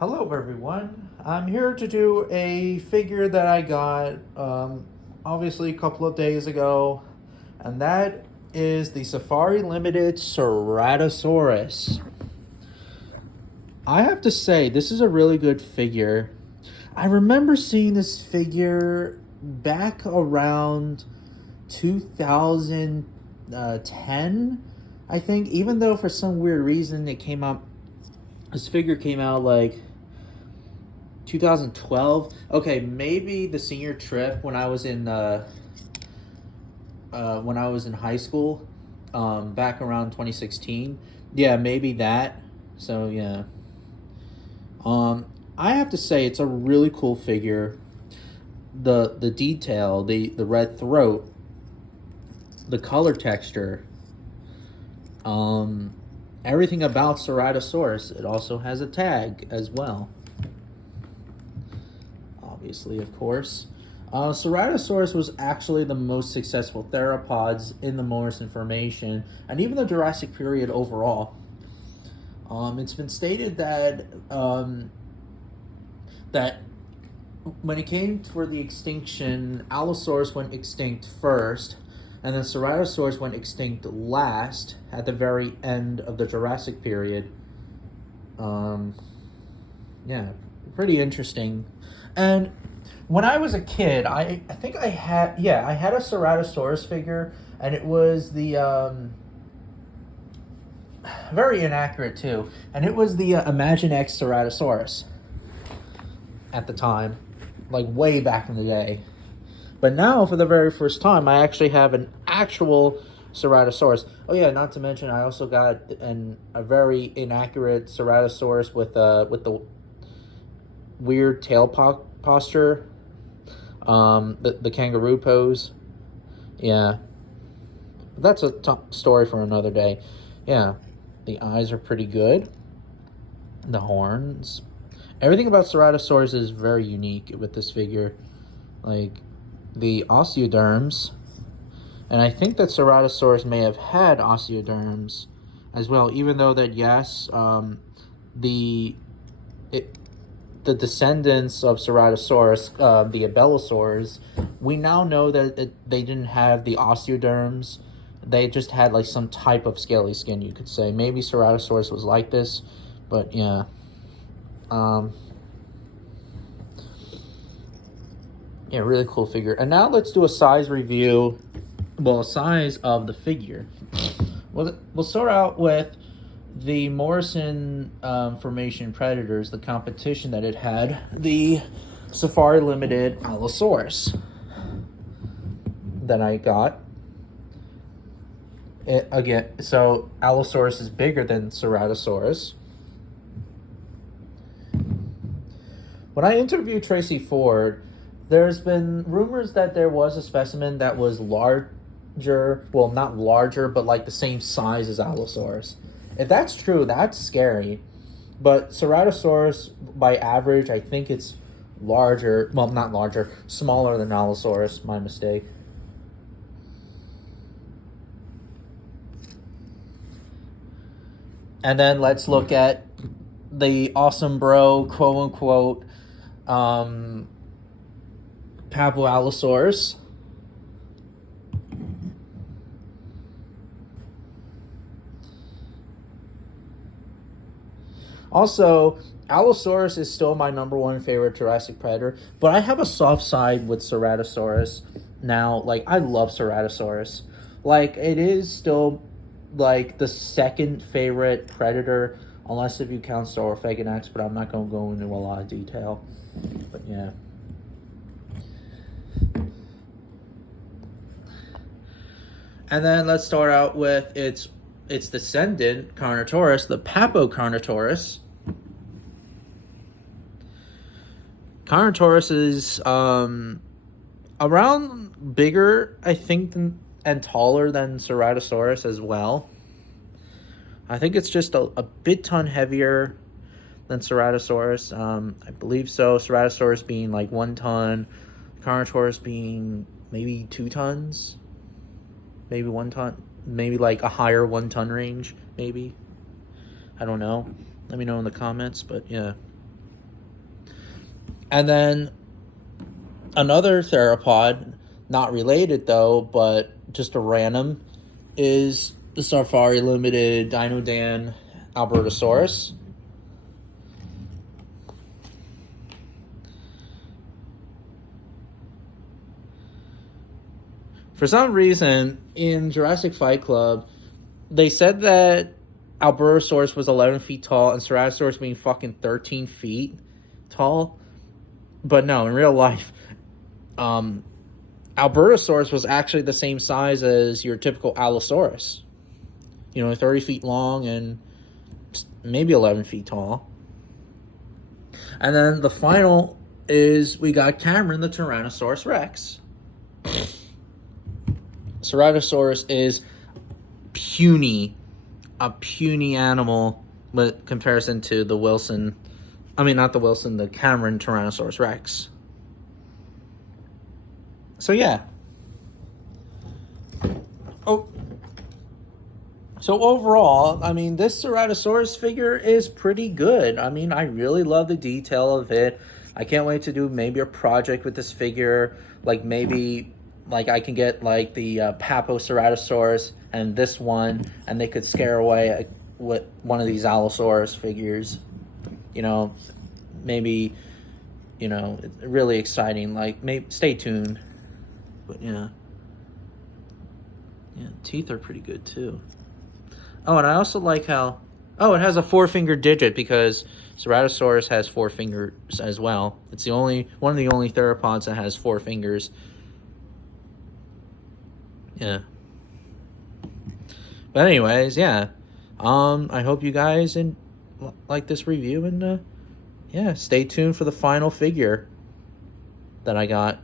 Hello, everyone. I'm here to do a figure that I got obviously a couple of days ago, and that is the Safari Limited Ceratosaurus. I have to say, this is a really good figure. I remember seeing this figure back around 2010, I think, even though for some weird reason this figure came out like 2012. Okay, maybe the senior trip when I was in high school, back around 2016. Yeah, maybe that. So yeah. I have to say it's a really cool figure. The detail, the red throat, the color texture, everything about Ceratosaurus. It also has a tag as well, obviously, of course. Ceratosaurus was actually the most successful theropods in the Morrison Formation, and even the Jurassic period overall. It's been stated that when it came for the extinction, Allosaurus went extinct first, and then Ceratosaurus went extinct last at the very end of the Jurassic period. Yeah, pretty interesting. And when I was a kid, I think I had a Ceratosaurus figure, and it was the very inaccurate too, and it was the Imagine X Ceratosaurus at the time, like way back in the day. But now, for the very first time, I actually have an actual Ceratosaurus. Oh yeah, not to mention I also got a very inaccurate Ceratosaurus with the weird tail posture, the kangaroo pose. Yeah, that's a story for another day. Yeah, the eyes are pretty good. The horns, everything about Ceratosaurus is very unique with this figure. Like the osteoderms, and I think that Ceratosaurus may have had osteoderms as well, even though that yes, the the descendants of Ceratosaurus, the Abelisaurs, we now know that they didn't have the osteoderms. They just had like some type of scaly skin, you could say. Maybe Ceratosaurus was like this, but yeah. Yeah, really cool figure. And now let's do a size review. Well, size of the figure. We'll start out with the Morrison Formation Predators, the competition that it had, the Safari Limited Allosaurus that I got. So Allosaurus is bigger than Ceratosaurus. When I interviewed Tracy Ford, there's been rumors that there was a specimen that was larger, well, not larger, but like the same size as Allosaurus. If that's true, that's scary. But Ceratosaurus, by average, I think it's larger. Well, not larger, smaller than Allosaurus. My mistake. And then let's look at the awesome bro, quote unquote, Allosaurus. Also, Allosaurus is still my number one favorite Jurassic predator, but I have a soft side with Ceratosaurus now. Like, I love Ceratosaurus. Like, it is still like the second favorite predator, unless if you count Saurophagonax, but I'm not going to go into a lot of detail. But yeah. And then let's start out with its descendant, Carnotaurus, the Papocarnotaurus. Carnotaurus is around bigger, I think, and taller than Ceratosaurus as well. I think it's just a bit ton heavier than Ceratosaurus. I believe so. Ceratosaurus being like 1 ton, Carnotaurus being maybe 2 tons. Maybe 1 ton, maybe like a higher 1 ton range, maybe. I don't know. Let me know in the comments, but yeah. And then another theropod, not related though, but just a random, is the Safari Limited Dinodan Albertosaurus. For some reason, in Jurassic Fight Club, they said that Albertosaurus was 11 feet tall and Ceratosaurus being fucking 13 feet tall. But no, in real life, Albertosaurus was actually the same size as your typical Allosaurus. 30 feet long and maybe 11 feet tall. And then the final is we got Cameron, the Tyrannosaurus Rex. Ceratosaurus is a puny animal with comparison to the Wilson. I mean, not the Wilson, the Cameron Tyrannosaurus Rex. So yeah. So overall, I mean, this Ceratosaurus figure is pretty good. I mean, I really love the detail of it. I can't wait to do maybe a project with this figure. Like maybe, like I can get like the Papoceratosaurus and this one, and they could scare away with one of these Allosaurus figures. Maybe, really exciting. Like, maybe stay tuned. But yeah, teeth are pretty good too. Oh, and I also like how, it has a 4-finger digit because Ceratosaurus has 4 fingers as well. It's one of the only theropods that has 4 fingers. Yeah. But anyways, yeah. I hope you guys like this review, and yeah, stay tuned for the final figure that I got.